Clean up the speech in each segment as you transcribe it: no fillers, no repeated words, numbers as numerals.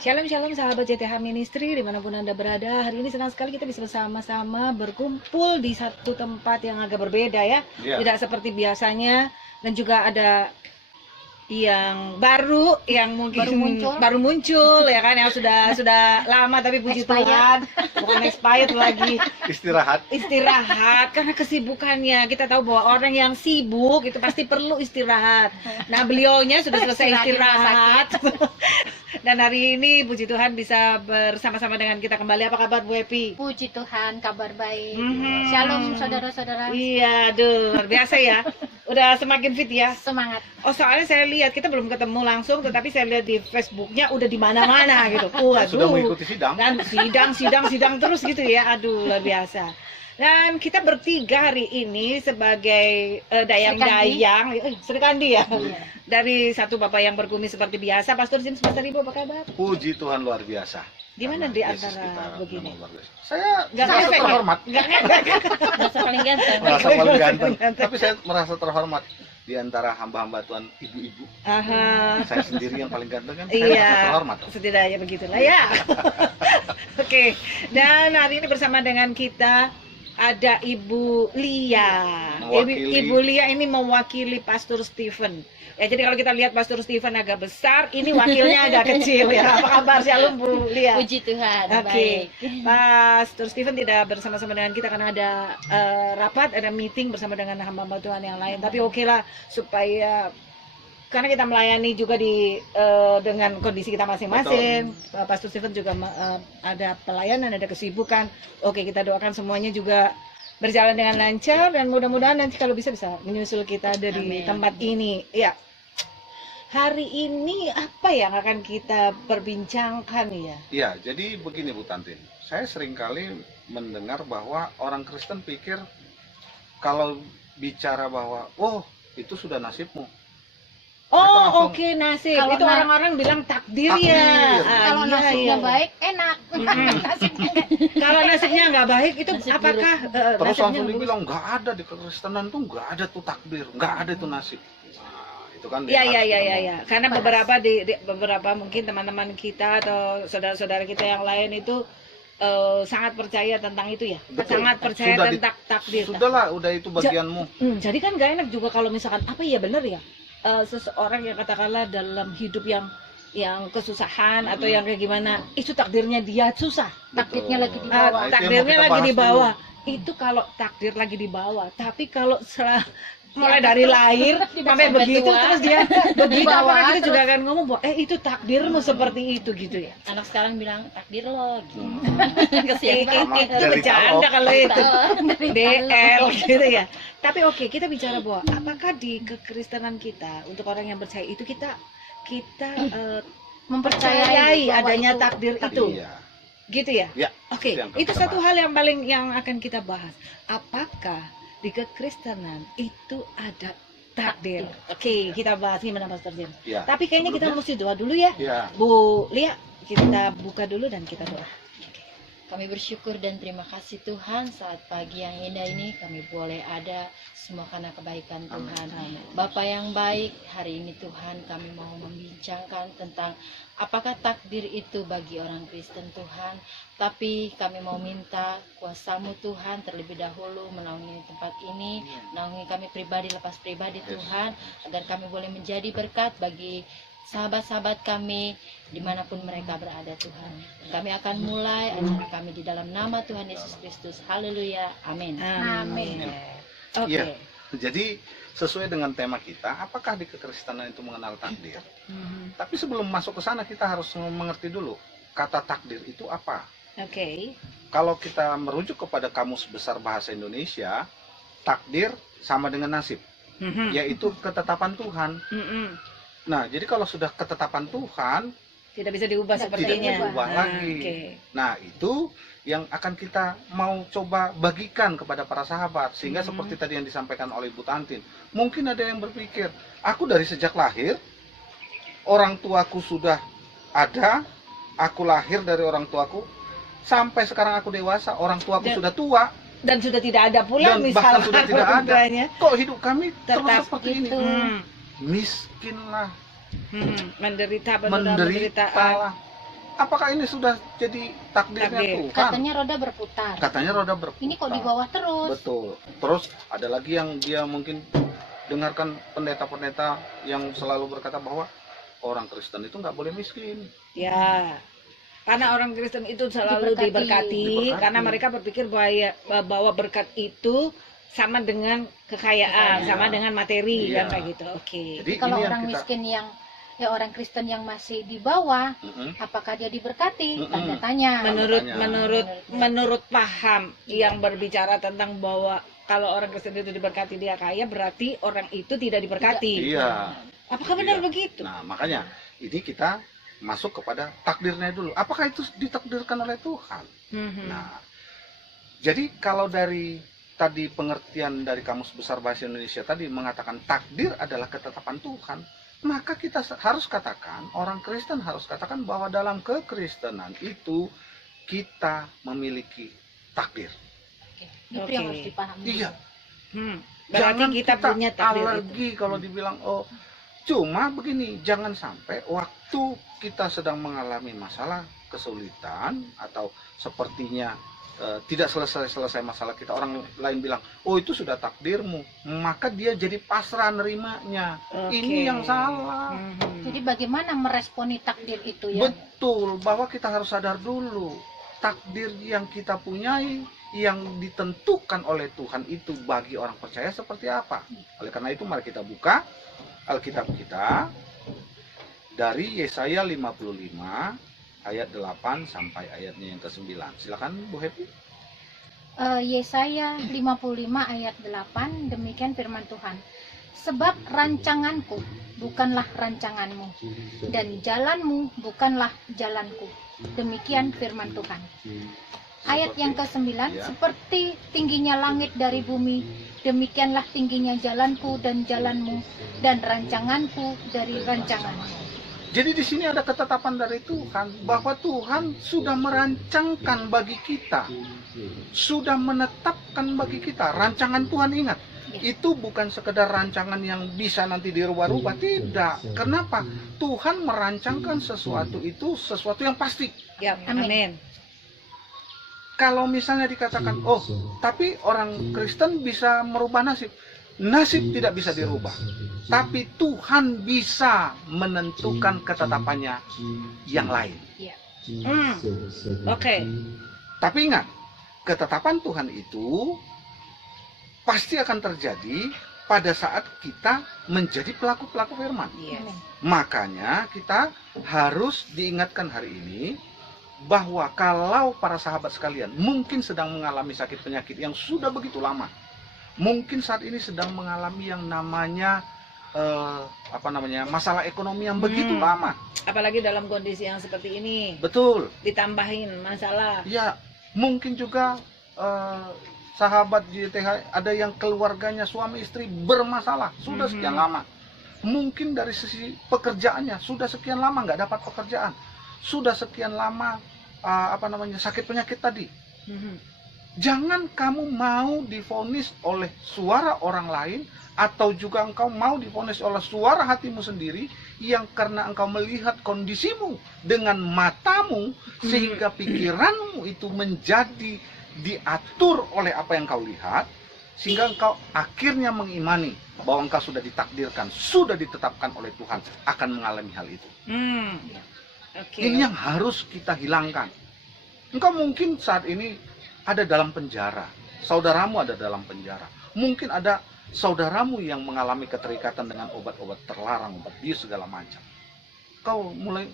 Shalom shalom sahabat JTH Ministry dimanapun Anda berada. Hari ini senang sekali kita bisa bersama-sama berkumpul di satu tempat yang agak berbeda ya. Tidak seperti biasanya. Dan juga ada yang baru, yang mungkin baru muncul ya kan, yang sudah lama tapi puji Tuhan bukan expired lagi, istirahat karena kesibukannya. Kita tahu bahwa orang yang sibuk itu pasti perlu istirahat. Nah, beliaunya sudah selesai istirahat dan hari ini puji Tuhan bisa bersama-sama dengan kita kembali. Apa kabar Bu Epi? Puji Tuhan, kabar baik. Shalom saudara-saudara. Iya, aduh, luar biasa ya. Udah semakin fit ya. Semangat. Oh, soalnya saya lihat, kita belum ketemu langsung, tetapi saya lihat di Facebooknya udah di mana-mana gitu. Waduh. Sudah mengikuti sidang. Dan sidang terus gitu ya. Aduh, luar biasa. Dan kita bertiga hari ini sebagai dayang-dayang, Sri Kandi ya. Dari satu Bapak yang berkumis seperti biasa, Pastor James, Pastor Ibu, apa kabar? Puji Tuhan, luar biasa. Gimana di antara begini? Saya merasa terhormat. Merasa paling ganteng. Merasa paling ganteng. Tapi saya merasa terhormat di antara hamba-hamba Tuhan, ibu-ibu. Saya sendiri yang paling ganteng kan? Saya merasa terhormat. Setidaknya begitulah ya. Oke. Dan hari ini bersama dengan kita ada Ibu Lia. Ibu Lia ini mewakili Pastor Stephen. Ya, jadi kalau kita lihat Pastor Stephen agak besar, ini wakilnya agak kecil ya. Apa kabar? Shalom Bu Lia. Puji Tuhan. Oke. Pastor Stephen tidak bersama-sama dengan kita karena ada rapat, ada meeting bersama dengan hamba-hamba Tuhan yang lain. Tapi oke lah, supaya karena kita melayani juga dengan kondisi kita masing-masing. Pastor Stephen juga ada pelayanan, ada kesibukan. Oke, kita doakan semuanya juga berjalan dengan lancar dan mudah-mudahan nanti kalau bisa menyusul kita dari tempat ini. Ya. Hari ini apa yang akan kita perbincangkan ya? Iya, jadi begini Bu Tantin. Saya seringkali mendengar bahwa orang Kristen pikir kalau bicara bahwa itu sudah nasibmu. Oke, nasib. Kalau itu orang-orang bilang takdir ya. Kalau nasibnya baik, enak. Kalau nasibnya nggak baik, itu apakah terus langsung dibilang nggak ada di kekristenan tuh, nggak ada tuh takdir, nggak ada tuh nasib. Nah, itu kan. Iya. Karena beberapa beberapa mungkin teman-teman kita atau saudara-saudara kita yang lain itu sangat percaya tentang itu ya. Betul. Sangat percaya tentang takdir. Sudahlah, udah itu bagianmu. Jadi kan nggak enak juga kalau misalkan apa ya benar ya. Seseorang yang katakanlah dalam hidup yang kesusahan atau yang kayak gimana, itu takdirnya dia susah. Takdirnya lagi di bawah. Takdirnya lagi di bawah. Itu kalau takdir lagi di bawah. Tapi kalau mulai dari lahir sampai begitu terus dia begitu, apakah kita juga akan ngomong bahwa itu takdirmu seperti itu gitu ya. Anak sekarang bilang takdir lo gitu. Itu bercanda kalau itu. DL gitu ya. Tapi oke, kita bicara bahwa apakah di kekristenan kita untuk orang yang percaya itu kita mempercayai adanya takdir itu. Iya. Gitu ya? Ya. Oke, itu satu hal yang paling yang akan kita bahas. Apakah di kekristenan itu ada takdir? Oke, kita bahas gimana Pastor Jim. Ya. Tapi kayaknya kita mesti doa dulu ya. Ya. Bu Lia, kita buka dulu dan kita doa. Kami bersyukur dan terima kasih Tuhan saat pagi yang indah ini kami boleh ada semua karena kebaikan Tuhan. Bapa yang baik, hari ini Tuhan kami mau membincangkan tentang apakah takdir itu bagi orang Kristen Tuhan. Tapi kami mau minta kuasa-Mu Tuhan terlebih dahulu menaungi tempat ini, menaungi kami pribadi lepas pribadi Tuhan, agar kami boleh menjadi berkat bagi sahabat-sahabat kami dimanapun mereka berada Tuhan. Kami akan mulai acara kami di dalam nama Tuhan Yesus Kristus. Haleluya. Amin. Amin. Oke. Iya. Jadi sesuai dengan tema kita, apakah di kekristenan itu mengenal takdir? Tapi sebelum masuk ke sana kita harus mengerti dulu kata takdir itu apa. Oke. Kalau kita merujuk kepada Kamus Besar Bahasa Indonesia, takdir sama dengan nasib, yaitu ketetapan Tuhan. Nah, jadi kalau sudah ketetapan Tuhan, tidak bisa diubah sepertinya. Tidak bisa diubah lagi. Nah, itu yang akan kita mau coba bagikan kepada para sahabat. Sehingga seperti tadi yang disampaikan oleh Ibu Tantin, mungkin ada yang berpikir, aku dari sejak lahir, orang tuaku sudah ada, aku lahir dari orang tuaku, sampai sekarang aku dewasa, orang tuaku sudah tua, dan sudah tidak ada pula, dan misalnya bahkan sudah tidak ada. Kok hidup kami terus tetap seperti ini? Miskinlah, menderita menderita, apakah ini sudah jadi takdirnya Takdir. Tuhan? Katanya roda berputar. Katanya roda berputar. Ini kok di bawah terus? Betul. Terus ada lagi yang dia mungkin dengarkan pendeta-pendeta yang selalu berkata bahwa orang Kristen itu nggak boleh miskin. Ya, karena orang Kristen itu selalu diberkati. Karena mereka berpikir bahwa berkat itu sama dengan kekayaan, sama dengan materi, Iya. kan kayak gitu. Oke. Jadi Kalau ini yang orang kita- miskin yang orang Kristen yang masih di bawah, apakah dia diberkati? Tanda tanya. Menurut paham yang berbicara tentang bahwa kalau orang Kristen itu diberkati dia kaya, berarti orang itu tidak diberkati. Iya. Apakah benar Iya. begitu? Nah, makanya ini kita masuk kepada takdirnya dulu. Apakah itu ditakdirkan oleh Tuhan? Nah, jadi kalau dari tadi pengertian dari Kamus Besar Bahasa Indonesia tadi mengatakan takdir adalah ketetapan Tuhan, maka kita harus katakan, orang Kristen harus katakan bahwa dalam kekristenan itu kita memiliki takdir. Itu yang harus dipahami. Iya. Berarti Jangan kita punya takdir alergi kalau dibilang cuma begini, jangan sampai waktu kita sedang mengalami masalah, kesulitan atau sepertinya tidak selesai masalah kita, orang lain bilang, oh itu sudah takdirmu, maka dia jadi pasrah nerimanya. Ini yang salah. Jadi bagaimana meresponi takdir itu ya? Betul, bahwa kita harus sadar dulu, takdir yang kita punyai, yang ditentukan oleh Tuhan itu bagi orang percaya seperti apa. Oleh karena itu mari kita buka Alkitab kita dari Yesaya 55 ayat 8 sampai ayatnya yang ke-9. Silakan Bu Happy. Yesaya 55 ayat 8, demikian firman Tuhan. Sebab rancanganku bukanlah rancanganmu, dan jalanmu bukanlah jalanku. Demikian firman Tuhan. Ayat yang ke-9, seperti tingginya langit dari bumi, demikianlah tingginya jalanku dan jalanmu, dan rancanganku dari rancanganmu. Jadi di sini ada ketetapan dari Tuhan bahwa Tuhan sudah merancangkan bagi kita, sudah menetapkan bagi kita rancangan Tuhan. Ingat, itu bukan sekedar rancangan yang bisa nanti dirubah-rubah, tidak. Kenapa? Tuhan merancangkan sesuatu itu sesuatu yang pasti. Ya, amin. Kalau misalnya dikatakan, oh, tapi orang Kristen bisa merubah nasib. Nasib tidak bisa dirubah, tapi Tuhan bisa menentukan ketetapannya yang lain. Oke. Tapi ingat, ketetapan Tuhan itu pasti akan terjadi pada saat kita menjadi pelaku-pelaku firman. Makanya kita harus diingatkan hari ini bahwa kalau para sahabat sekalian mungkin sedang mengalami sakit penyakit yang sudah begitu lama, mungkin saat ini sedang mengalami yang namanya masalah ekonomi yang begitu lama. Apalagi dalam kondisi yang seperti ini. Betul. Ditambahin masalah. Ya, mungkin juga sahabat JTH ada yang keluarganya suami istri bermasalah sudah sekian lama. Mungkin dari sisi pekerjaannya sudah sekian lama nggak dapat pekerjaan, sudah sekian lama sakit penyakit tadi. Jangan kamu mau divonis oleh suara orang lain, atau juga engkau mau divonis oleh suara hatimu sendiri, yang karena engkau melihat kondisimu dengan matamu, sehingga pikiranmu itu menjadi diatur oleh apa yang kau lihat, sehingga engkau akhirnya mengimani bahwa engkau sudah ditakdirkan, sudah ditetapkan oleh Tuhan akan mengalami hal itu. Ini yang harus kita hilangkan. Engkau mungkin saat ini ada dalam penjara, saudaramu ada dalam penjara, mungkin ada saudaramu yang mengalami keterikatan dengan obat-obat terlarang, obat bius segala macam. Kau mulai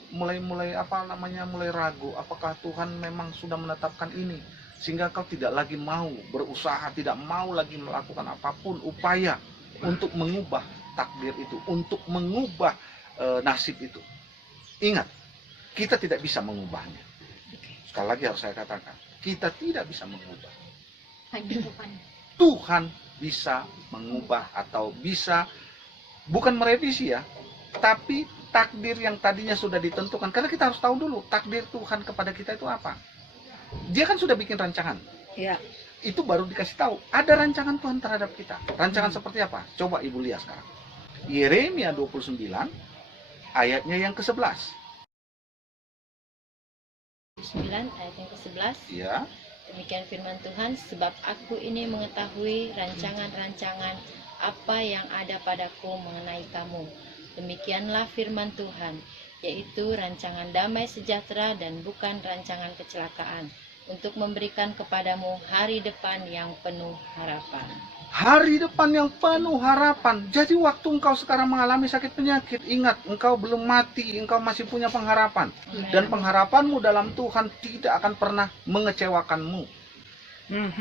ragu, apakah Tuhan memang sudah menetapkan ini, sehingga kau tidak lagi mau berusaha, tidak mau lagi melakukan apapun upaya untuk mengubah takdir itu, untuk mengubah nasib itu. Ingat, kita tidak bisa mengubahnya. Sekali lagi harus saya katakan, kita tidak bisa mengubah. Tuhan bisa mengubah, atau bisa bukan merevisi ya, tapi takdir yang tadinya sudah ditentukan. Karena kita harus tahu dulu takdir Tuhan kepada kita itu apa. Dia kan sudah bikin rancangan. Ya. Itu baru dikasih tahu ada rancangan Tuhan terhadap kita. Rancangan seperti apa? Coba Ibu lihat sekarang. Yeremia 29 ayatnya yang ke-11. 29 ayat yang ke-11. Ya. Demikian firman Tuhan, sebab aku ini mengetahui rancangan-rancangan apa yang ada padaku mengenai kamu. Demikianlah firman Tuhan, yaitu rancangan damai sejahtera dan bukan rancangan kecelakaan, untuk memberikan kepadamu hari depan yang penuh harapan. Hari depan yang penuh harapan. Jadi waktu engkau sekarang mengalami sakit penyakit, ingat, engkau belum mati, engkau masih punya pengharapan. Dan pengharapanmu dalam Tuhan tidak akan pernah mengecewakanmu.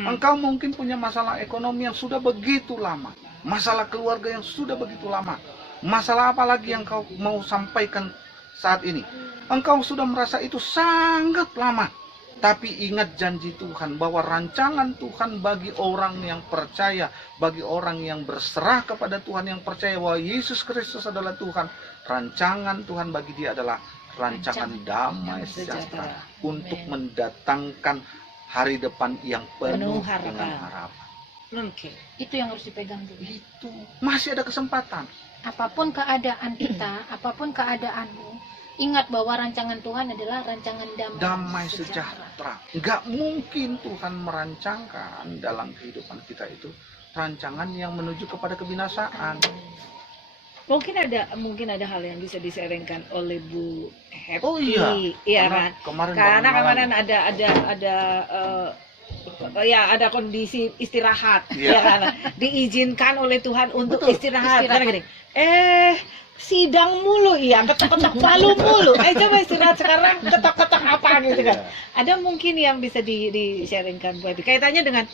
Engkau mungkin punya masalah ekonomi yang sudah begitu lama, masalah keluarga yang sudah begitu lama. Masalah apa lagi yang kau mau sampaikan saat ini? Engkau sudah merasa itu sangat lama. Tapi ingat janji Tuhan bahwa rancangan Tuhan bagi orang yang percaya, bagi orang yang berserah kepada Tuhan, yang percaya bahwa Yesus Kristus adalah Tuhan, rancangan Tuhan bagi dia adalah rancangan damai sejahtera untuk mendatangkan hari depan yang penuh dengan harapan. Itu yang harus dipegang dulu. Itu masih ada kesempatan. Apapun keadaan kita, apapun keadaanmu, ingat bahwa rancangan Tuhan adalah rancangan damai sejahtera. Enggak mungkin Tuhan merancangkan dalam kehidupan kita itu rancangan yang menuju kepada kebinasaan. Mungkin ada hal yang bisa disaringkan oleh Bu Happy. Oh iya, iya kan? Karena kemarin ada kondisi istirahat, ya kan? Diizinkan oleh Tuhan untuk istirahat. Karena gini, sidang mulu, iya, ketok-ketok palu mulu. Coba istirahat sekarang, ketok-ketok apa gitu kan? Ada mungkin yang bisa di-sharingkan Bu Happy kaitannya dengan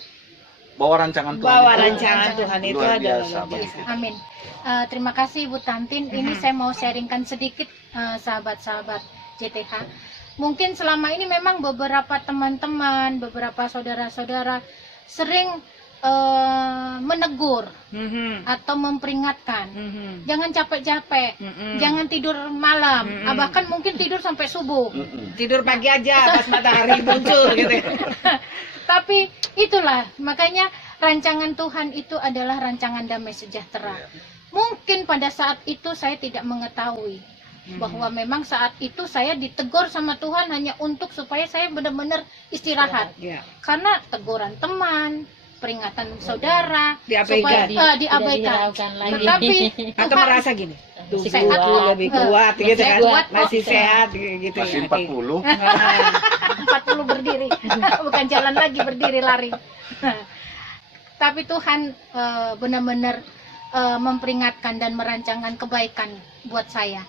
bahwa rancangan Tuhan itu luar adalah biasa. Amin. Terima kasih Bu Tantin. Ini saya mau sharingkan sedikit, sahabat-sahabat JTH. Mungkin selama ini memang beberapa teman-teman, beberapa saudara-saudara sering menegur atau memperingatkan, jangan capek-capek, jangan tidur malam, bahkan mungkin tidur sampai subuh, tidur pagi aja pas matahari muncul gitu. Tapi itulah makanya rancangan Tuhan itu adalah rancangan damai sejahtera. Mungkin pada saat itu saya tidak mengetahui bahwa memang saat itu saya ditegur sama Tuhan hanya untuk supaya saya benar-benar istirahat. Karena teguran teman, peringatan saudara diabaikan, diabaikan. Tetapi atau merasa gini, sehat, lebih kuat gitu kan, masih sehat gitu. Masih 40 berdiri, bukan jalan lagi, berdiri lari. Tapi Tuhan benar-benar memperingatkan dan merancangkan kebaikan buat saya.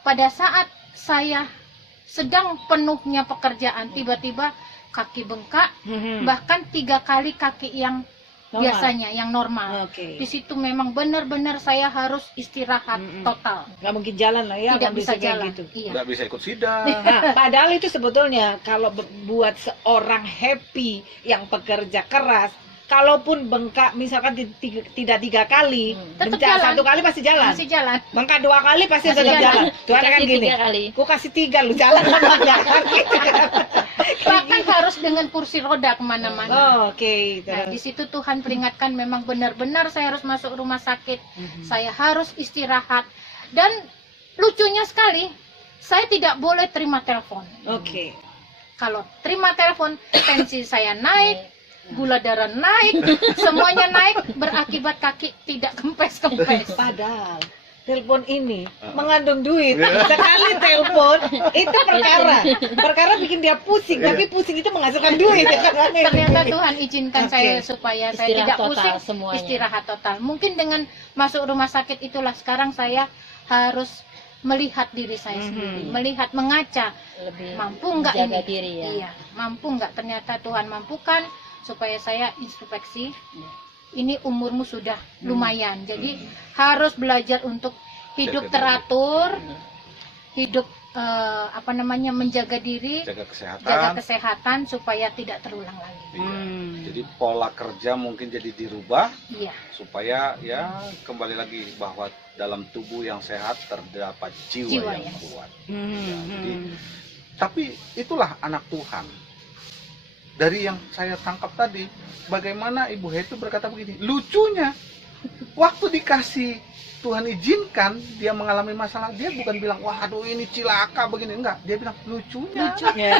Pada saat saya sedang penuhnya pekerjaan, tiba-tiba kaki bengkak, bahkan 3 kali kaki yang biasanya, yang normal. Di situ memang benar-benar saya harus istirahat total. Nggak mungkin jalan lah ya, tidak bisa jalan. Gitu. Nggak bisa ikut sidang. Padahal itu sebetulnya kalau buat seorang Happy yang pekerja keras, kalaupun bengkak misalkan tidak 3 kali, bengkak 1 kali pasti jalan. Masih jalan. Bengkak 2 kali pasti tetap jalan. Tuhan kan gini, ku kasih 3 lu jalan sama jalan. Bahkan harus dengan kursi roda kemana-mana. Nah, di situ Tuhan peringatkan memang benar-benar saya harus masuk rumah sakit, saya harus istirahat. Dan lucunya sekali, saya tidak boleh terima telepon. Kalau terima telepon, tensi saya naik, gula darah naik, semuanya naik, berakibat kaki tidak kempes-kempes. Padahal telepon ini mengandung duit. Sekali telepon itu perkara bikin dia pusing, tapi pusing itu menghasilkan duit. Ternyata Tuhan izinkan saya supaya saya tidak pusing, semuanya. Istirahat total. Mungkin dengan masuk rumah sakit itulah sekarang saya harus melihat diri saya sendiri, melihat, mengaca, lebih mampu enggak ini? diri ya. Iya, mampu enggak? Ternyata Tuhan mampukan supaya saya introspeksi. Ini umurmu sudah lumayan, jadi harus belajar untuk hidup teratur, hidup menjaga diri, jaga kesehatan supaya tidak terulang lagi. Jadi pola kerja mungkin jadi dirubah, Iya. supaya ya kembali lagi bahwa dalam tubuh yang sehat terdapat jiwa yang kuat. Jadi, tapi itulah anak Tuhan. Dari yang saya tangkap tadi, bagaimana Ibu Happy berkata begini, lucunya Waktu dikasih Tuhan izinkan dia mengalami masalah, dia bukan bilang wah aduh ini cilaka begini, enggak, dia bilang lucunya. Ya.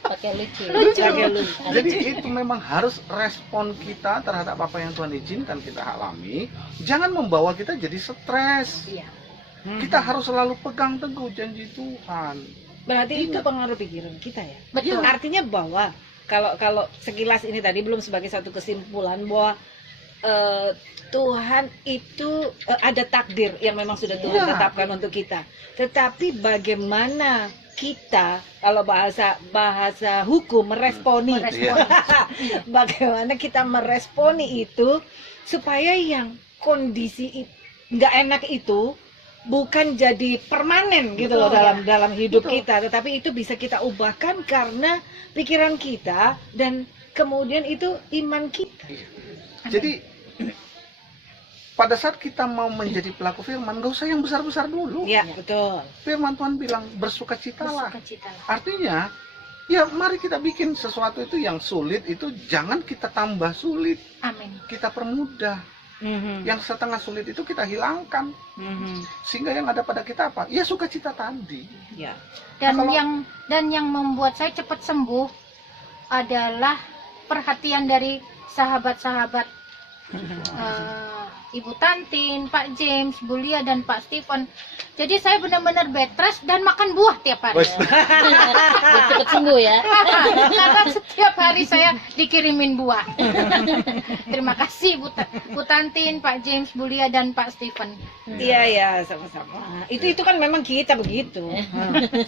Pakai lucu. Pakai lucu. Jadi itu memang harus respon kita terhadap apa yang Tuhan izinkan kita alami, jangan membawa kita jadi stres. Iya. Kita harus selalu pegang teguh janji Tuhan. Berarti itu pengaruh pikiran kita ya. Betul. Artinya bahwa kalau sekilas ini tadi belum sebagai satu kesimpulan bahwa Tuhan itu ada takdir yang memang sudah Tuhan Ya. tetapkan untuk kita. Tetapi bagaimana kita kalau bahasa hukum meresponi, bagaimana kita meresponi itu supaya yang kondisi nggak enak itu bukan jadi permanen gitu loh dalam hidup Betul. kita, tetapi itu bisa kita ubahkan karena pikiran kita dan kemudian itu iman kita. Jadi pada saat kita mau menjadi pelaku firman, gak usah yang besar-besar dulu. Ya, betul. Firman Tuhan bilang bersukacitalah. Bersukacitalah. Artinya, ya mari kita bikin sesuatu itu yang sulit itu jangan kita tambah sulit, Amin. kita permudah. Mhm. Yang setengah sulit itu kita hilangkan, Mhm. sehingga yang ada pada kita apa? Ya sukacita tadi. Ya. Dan Nah, kalau- yang membuat saya cepat sembuh adalah perhatian dari sahabat-sahabat Ibu Tantin, Pak James, Bu Lia, dan Pak Stephen. Jadi saya benar-benar bed rest dan makan buah tiap hari. Wes. Biar cepet sembuh ya. Karena setiap hari saya dikirimin buah. Terima kasih Bu Tantin, Pak James, Bu Lia, dan Pak Stephen. Iya ya, sama-sama. Itu kan memang kita begitu.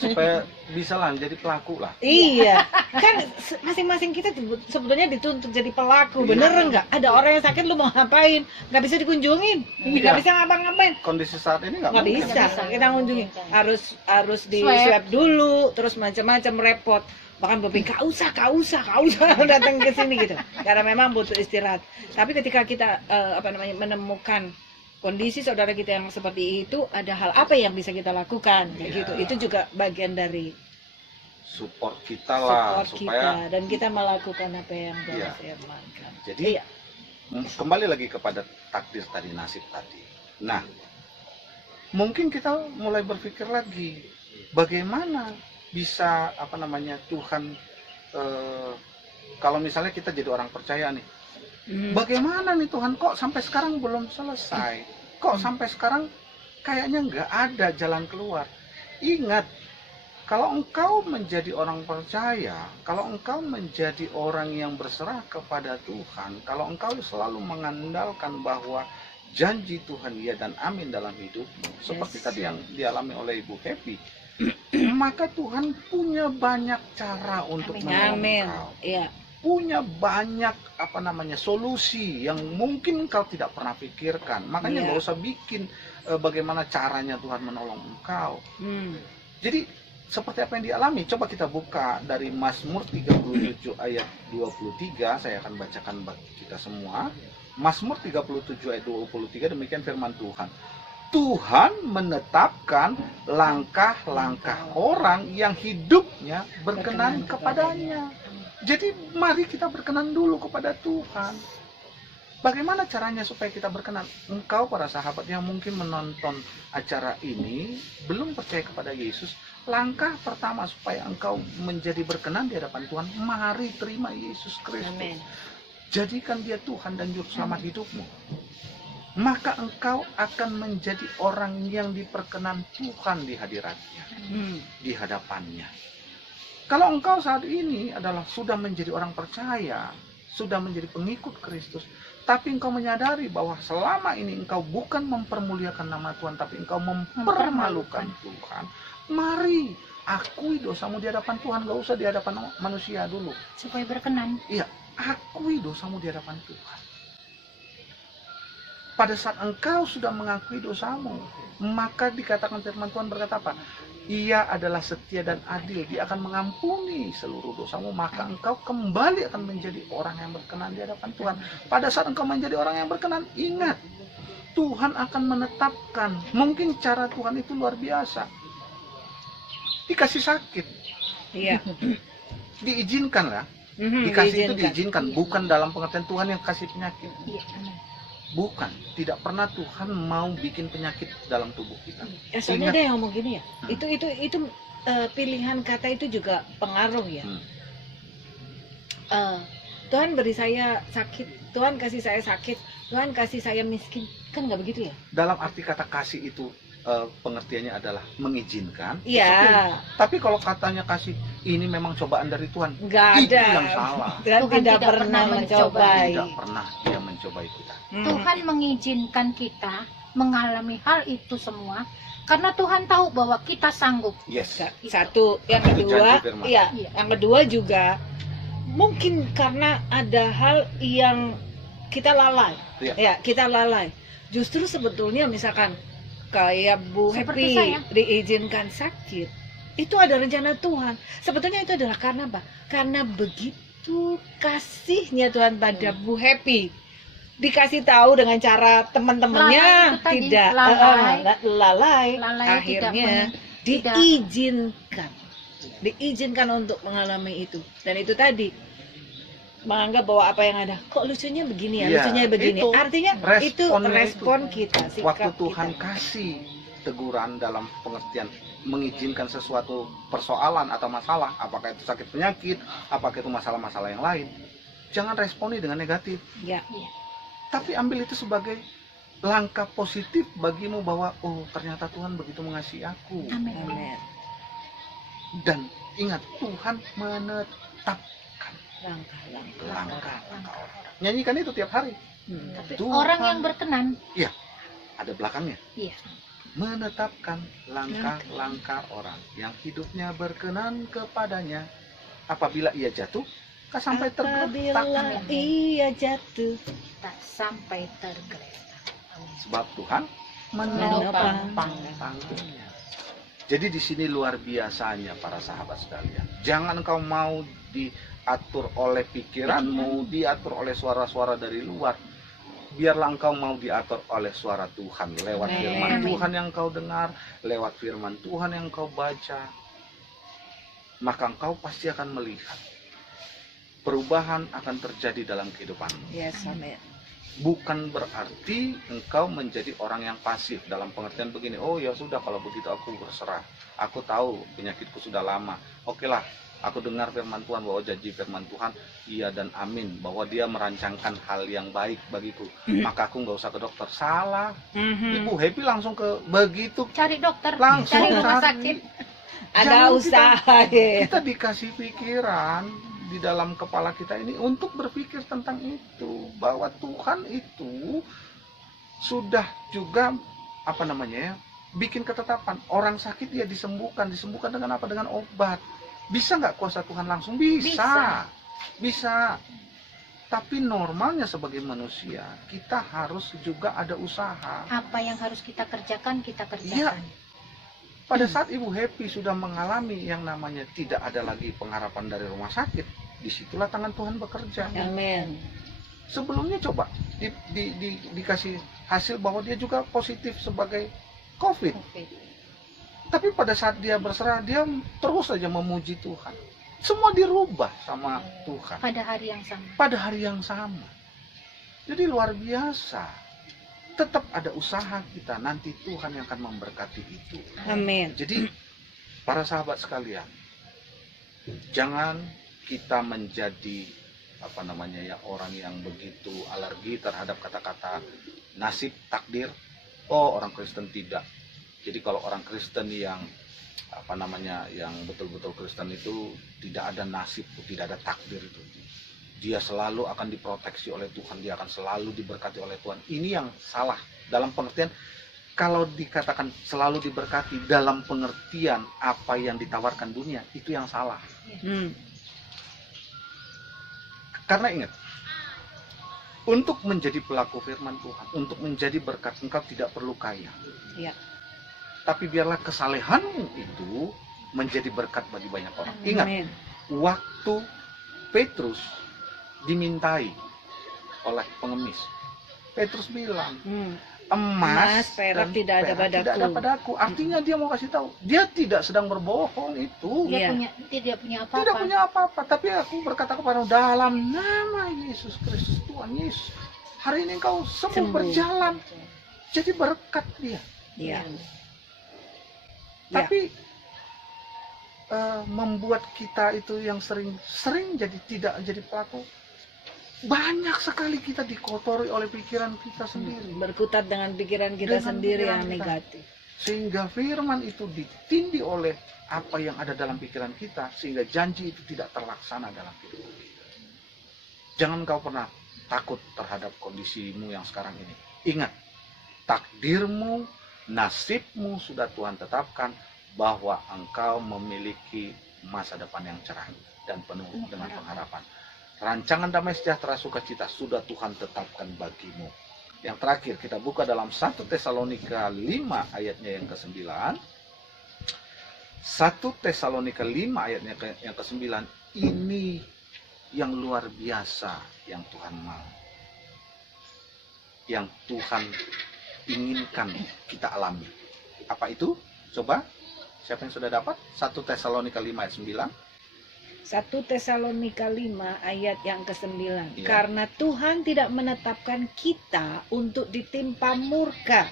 Supaya bisa lah jadi pelaku lah. Iya, kan masing-masing kita sebetulnya dituntut jadi pelaku, bener nggak? Ada orang yang sakit, lu mau ngapain? Nggak bisa dikunjungin, nggak Iya. bisa ngapa-ngapain, Kondisi saat ini nggak nggak mungkin. bisa. Kita kunjungin, harus di Swab. swab dulu, terus macam-macam repot. Bahkan berpikir, kau usah datang ke sini gitu, karena memang butuh istirahat. Tapi ketika kita menemukan kondisi saudara kita yang seperti itu, ada hal apa yang bisa kita lakukan, kayak Iya. gitu. Itu juga bagian dari Support kita lah support supaya kita dan kita melakukan apa yang Tuhan Iya. firmankan. jadi Iya. kembali lagi kepada takdir tadi, nasib tadi. Nah, mungkin kita mulai berpikir lagi bagaimana bisa Tuhan kalau misalnya kita jadi orang percaya nih, bagaimana nih Tuhan kok sampai sekarang belum selesai? Kok sampai sekarang kayaknya nggak ada jalan keluar? Ingat, kalau engkau menjadi orang percaya, kalau engkau menjadi orang yang berserah kepada Tuhan, kalau engkau selalu mengandalkan bahwa janji Tuhan ya dan amin dalam hidupmu, seperti tadi yang dialami oleh Ibu Happy, maka Tuhan punya banyak cara untuk menolong Amin. engkau. Iya. Punya banyak solusi yang mungkin engkau tidak pernah pikirkan. Makanya Iya. nggak usah bikin bagaimana caranya Tuhan menolong engkau. Jadi seperti apa yang dialami, coba kita buka dari Mazmur 37 ayat 23, saya akan bacakan bagi kita semua. Mazmur 37 ayat 23, demikian firman Tuhan. Tuhan menetapkan langkah-langkah orang yang hidupnya berkenan kepadanya. Jadi mari kita berkenan dulu kepada Tuhan. Bagaimana caranya supaya kita berkenan? Engkau para sahabat yang mungkin menonton acara ini belum percaya kepada Yesus, langkah pertama supaya engkau menjadi berkenan di hadapan Tuhan, mari terima Yesus Kristus. Amin. Jadikan dia Tuhan dan Juru Selamat hidupmu. Maka engkau akan menjadi orang yang diperkenan Tuhan di hadiratnya, di hadapannya. Kalau engkau saat ini adalah sudah menjadi orang percaya, sudah menjadi pengikut Kristus, tapi engkau menyadari bahwa selama ini engkau bukan mempermuliakan nama Tuhan, tapi engkau mempermalukan Tuhan, mari akui dosamu di hadapan Tuhan, gak usah di hadapan manusia dulu. Supaya berkenan. Iya, akui dosamu di hadapan Tuhan. Pada saat engkau sudah mengakui dosamu, maka dikatakan firman Tuhan berkata apa? Ia adalah setia dan adil, dia akan mengampuni seluruh dosamu, maka engkau kembali akan menjadi orang yang berkenan di hadapan Tuhan. Pada saat engkau menjadi orang yang berkenan, ingat, Tuhan akan menetapkan, mungkin cara Tuhan itu luar biasa. Dikasih sakit, Iya. diizinkan lah. Mhm, Dikasih itu diizinkan, bukan dalam pengertian Tuhan yang kasih penyakit. Iya, amin. Bukan, tidak pernah Tuhan mau bikin penyakit dalam tubuh kita. Ya, soalnya Ingat. ada yang ngomong gini ya. Hmm. Itu pilihan kata itu juga pengaruh ya. Tuhan beri saya sakit, Tuhan kasih saya sakit, Tuhan kasih saya miskin, kan nggak begitu ya? Dalam arti kata kasih itu pengertiannya adalah mengizinkan. Iya, Tapi kalau katanya kasih ini memang cobaan dari Tuhan, nggak itu ada. yang salah. Tuhan Tuhan tidak tidak pernah pernah mencobai. Tidak pernah dia mencobai kita. Tuhan mengizinkan kita mengalami hal itu semua karena Tuhan tahu bahwa kita sanggup. Yes. Satu, yang Itu kedua, janji firman. iya, Iya. yang kedua juga mungkin karena ada hal yang kita lalai, Iya. ya kita lalai. Justru sebetulnya misalkan kayak Bu Seperti Happy saya. diizinkan sakit, itu ada rencana Tuhan. Sebetulnya itu adalah karena apa? Karena begitu kasihnya Tuhan pada Bu Happy. Dikasih tahu dengan cara teman-temannya Lalai itu tadi, tidak lalai, Lalai akhirnya tidak- diizinkan untuk mengalami itu. Dan itu tadi menganggap bahwa apa yang ada kok lucunya begini ya, Iya, lucunya begini. itu Artinya itu responnya respon kita, sikap Waktu Tuhan kita. kasih teguran dalam pengertian mengizinkan sesuatu persoalan atau masalah, apakah itu sakit penyakit, apakah itu masalah-masalah yang lain, jangan responi dengan negatif. Ya, Tapi ambil itu sebagai langkah positif bagimu bahwa oh ternyata Tuhan begitu mengasihi aku. Amin. amin. Dan ingat Tuhan menetapkan Langkah-langkah. langkah-langkah orang. Nyanyikan itu tiap hari. Tapi Tuhan orang yang berkenan, ada belakangnya. iya. Menetapkan langkah-langkah orang yang hidupnya berkenan kepadanya. Apabila ia jatuh, sampai tergeletak. Apabila ia jatuh, Tak sampai tergeletak. Amin. Sebab Tuhan Menopang. menopangnya. Jadi di sini luar biasanya para sahabat sekalian. Jangan kau mau diatur oleh pikiranmu, diatur oleh suara-suara dari luar. Biarlah engkau mau diatur oleh suara Tuhan lewat Amin. firman Amin. Tuhan yang kau dengar, lewat firman Tuhan yang kau baca. Maka engkau pasti akan melihat perubahan akan terjadi dalam kehidupanmu. yes, amin. Bukan berarti engkau menjadi orang yang pasif dalam pengertian begini, oh ya sudah kalau begitu aku berserah, aku tahu penyakitku sudah lama, oke lah, aku dengar firman Tuhan bahwa janji firman Tuhan iya dan amin, bahwa dia merancangkan hal yang baik bagiku, maka aku nggak usah ke dokter. Salah. Ibu Happy langsung ke begitu, Cari dokter, langsung cari rumah cari. sakit. Ada Jangan usaha ya. kita dikasih pikiran di dalam kepala kita ini untuk berpikir tentang itu, bahwa Tuhan itu sudah juga apa namanya ya, bikin ketetapan orang sakit ya disembuhkan dengan apa? Dengan obat. Bisa nggak kuasa Tuhan langsung? Bisa. Tapi normalnya sebagai manusia kita harus juga ada usaha. Apa yang harus kita kerjakan, kita Iya. kerjakan. Pada saat Ibu Happy sudah mengalami yang namanya tidak ada lagi pengharapan dari rumah sakit, disitulah tangan Tuhan bekerja. Amin. Sebelumnya coba dikasih hasil bahwa dia juga positif sebagai COVID. Oke. Tapi pada saat dia berserah, dia terus saja memuji Tuhan. Semua dirubah sama Tuhan Pada hari yang sama. pada hari yang sama. Jadi luar biasa. Tetap ada usaha kita, nanti Tuhan yang akan memberkati itu. Amin. Jadi para sahabat sekalian, jangan kita menjadi apa namanya ya, orang yang begitu alergi terhadap kata-kata nasib, takdir. Oh, orang Kristen tidak. Jadi kalau orang Kristen yang apa namanya, yang betul-betul Kristen itu tidak ada nasib, tidak ada takdir itu. Dia selalu akan diproteksi oleh Tuhan, dia akan selalu diberkati oleh Tuhan. Ini yang salah dalam pengertian, kalau dikatakan selalu diberkati dalam pengertian apa yang ditawarkan dunia, itu yang salah. Karena ingat, untuk menjadi pelaku firman Tuhan, untuk menjadi berkat, engkau tidak perlu kaya. Iya. Tapi biarlah kesalehanmu itu menjadi berkat bagi banyak orang. Ingat, Amin. waktu Petrus dimintai oleh pengemis, Petrus bilang, emas perak dan tidak ada perak tidak ada padaku. Artinya dia mau kasih tahu, dia tidak sedang berbohong itu. Iya. Dia tidak punya apa-apa. Tidak punya apa-apa, tapi aku berkata kepada dalam nama Yesus Kristus, Tuhan Yesus, hari ini engkau sembuh Sembuh. berjalan, jadi berkat dia. Iya. Tapi membuat kita itu yang sering jadi tidak jadi pelaku, banyak sekali kita dikotori oleh pikiran kita sendiri, Berkutat dengan pikiran kita Dengan sendiri pikiran yang kita. negatif. sehingga firman itu ditindih oleh apa yang ada dalam pikiran kita, sehingga janji itu tidak terlaksana dalam hidup kita. Jangan kau pernah takut terhadap kondisimu yang sekarang ini. Ingat, takdirmu, nasibmu sudah Tuhan tetapkan, bahwa engkau memiliki masa depan yang cerah dan penuh dengan pengharapan. Rancangan damai sejahtera sukacita sudah Tuhan tetapkan bagimu. Yang terakhir, kita buka dalam 1 Tesalonika 5 ayatnya yang ke-9. 1 Tesalonika 5 ayatnya yang ke-9. Ini yang luar biasa yang Tuhan mau, yang Tuhan inginkan kita alami. Apa itu? Coba, siapa yang sudah dapat? 1 Tesalonika 5 ayat 9. 1 Tesalonika 5 ayat yang ke-9. Iya. Karena Tuhan tidak menetapkan kita untuk ditimpa murka,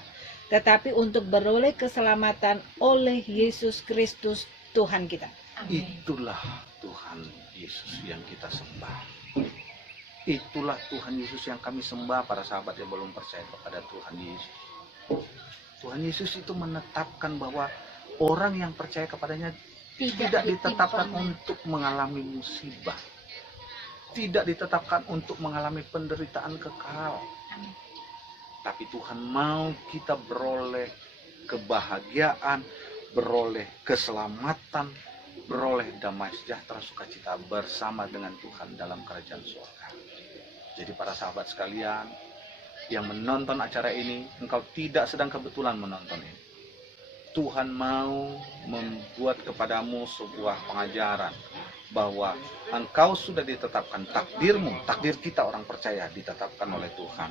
tetapi untuk beroleh keselamatan oleh Yesus Kristus Tuhan kita. Amin. Itulah Tuhan Yesus yang kita sembah. Itulah Tuhan Yesus yang kami sembah, para sahabat yang belum percaya kepada Tuhan Yesus. Tuhan Yesus itu menetapkan bahwa orang yang percaya kepadanya tidak ditetapkan untuk mengalami musibah, tidak ditetapkan untuk mengalami penderitaan kekal, Amin. tapi Tuhan mau kita beroleh kebahagiaan, beroleh keselamatan, beroleh damai sejahtera sukacita bersama dengan Tuhan dalam kerajaan surga. Jadi para sahabat sekalian yang menonton acara ini, engkau tidak sedang kebetulan menonton ini. Tuhan mau membuat kepadamu sebuah pengajaran bahwa engkau sudah ditetapkan, takdir kita orang percaya ditetapkan oleh Tuhan,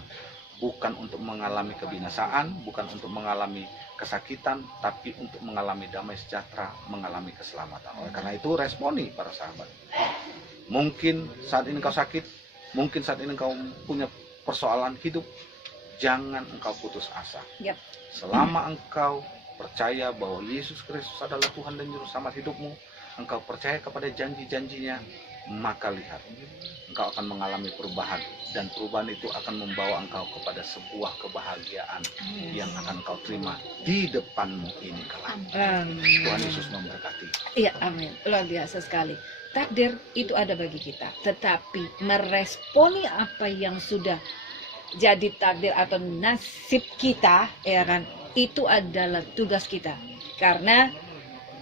bukan untuk mengalami kebinasaan, bukan untuk mengalami kesakitan, tapi untuk mengalami damai sejahtera, mengalami keselamatan. Oleh karena itu responi para sahabat. Mungkin saat ini engkau sakit, mungkin saat ini engkau punya persoalan hidup, jangan engkau putus asa. Yap. Selama engkau percaya bahwa Yesus Kristus adalah Tuhan dan Juru Selamat hidupmu, engkau percaya kepada janji-janjinya, maka lihat, engkau akan mengalami perubahan, dan perubahan itu akan membawa engkau kepada sebuah kebahagiaan yang akan engkau terima di depanmu ini kelak. Tuhan Yesus memberkati. Iya, amin. Luar biasa sekali. Takdir itu ada bagi kita, tetapi meresponi apa yang sudah jadi takdir atau nasib kita, ya kan, itu adalah tugas kita. Karena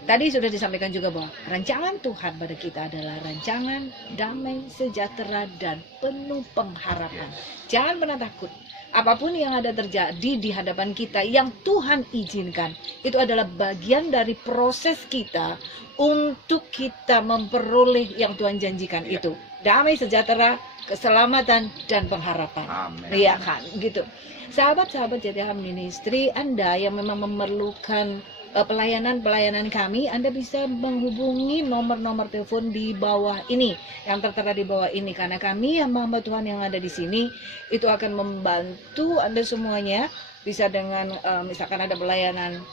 tadi sudah disampaikan juga bahwa rancangan Tuhan pada kita adalah rancangan damai, sejahtera, dan penuh pengharapan. Jangan pernah takut. Apapun yang ada terjadi di hadapan kita yang Tuhan izinkan, itu adalah bagian dari proses kita untuk kita memperoleh yang Tuhan janjikan itu. Damai, sejahtera, keselamatan, dan pengharapan. Amin. Iya kan, gitu. Sahabat-sahabat JTH Ministry, Anda yang memang memerlukan pelayanan kami, Anda bisa menghubungi nomor-nomor telepon di bawah ini, yang tertera di bawah ini, karena kami hamba Tuhan yang ada di sini itu akan membantu Anda semuanya. Bisa dengan misalkan ada pelayanan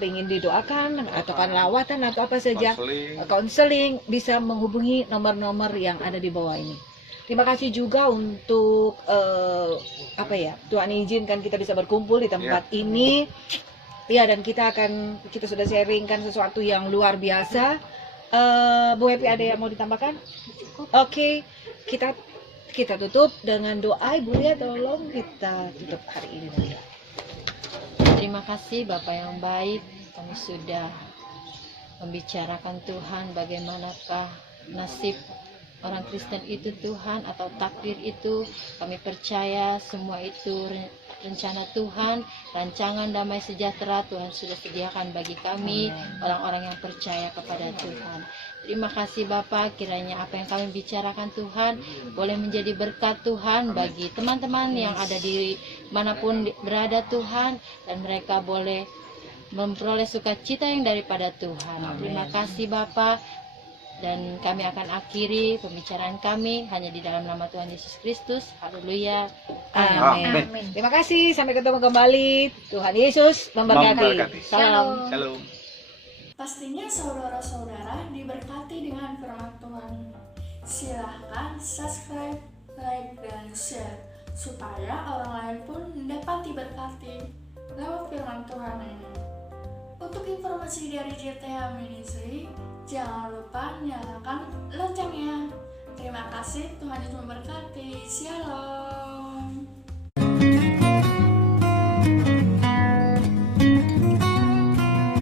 ingin didoakan atau kan lawatan atau apa saja, konseling, bisa menghubungi nomor-nomor yang ada di bawah ini. Terima kasih juga untuk Tuhan izinkan kita bisa berkumpul di tempat ini. Ya, dan kita sudah sharingkan sesuatu yang luar biasa. Bu Happy, ada yang mau ditambahkan? Oke, kita tutup dengan doa. Ibu Lia, tolong kita tutup hari ini. Terima kasih Bapak yang baik, kami sudah membicarakan Tuhan bagaimanakah nasib orang Kristen itu Tuhan, atau takdir itu. Kami percaya semua itu rencana Tuhan, rancangan damai sejahtera Tuhan sudah sediakan bagi kami, orang-orang yang percaya kepada Tuhan. Terima kasih Bapak, kiranya apa yang kami bicarakan Tuhan boleh menjadi berkat Tuhan bagi teman-teman yang ada di manapun berada Tuhan, dan mereka boleh memperoleh sukacita yang daripada Tuhan. Terima kasih Bapak. Dan kami akan akhiri pembicaraan kami hanya di dalam nama Tuhan Yesus Kristus. Haleluya. Amin. Amin. Terima kasih, sampai ketemu kembali. Tuhan Yesus memberkati. Memberkati. Salam. Shalom. Pastinya saudara-saudara diberkati dengan firman Tuhan. Silahkan subscribe, like, dan share supaya orang lain pun dapat diberkati lewat firman Tuhan ini. Untuk informasi dari JTH Ministry, jangan lupa nyalakan loncengnya. Terima kasih, Tuhan Yesus memberkati. Shalom.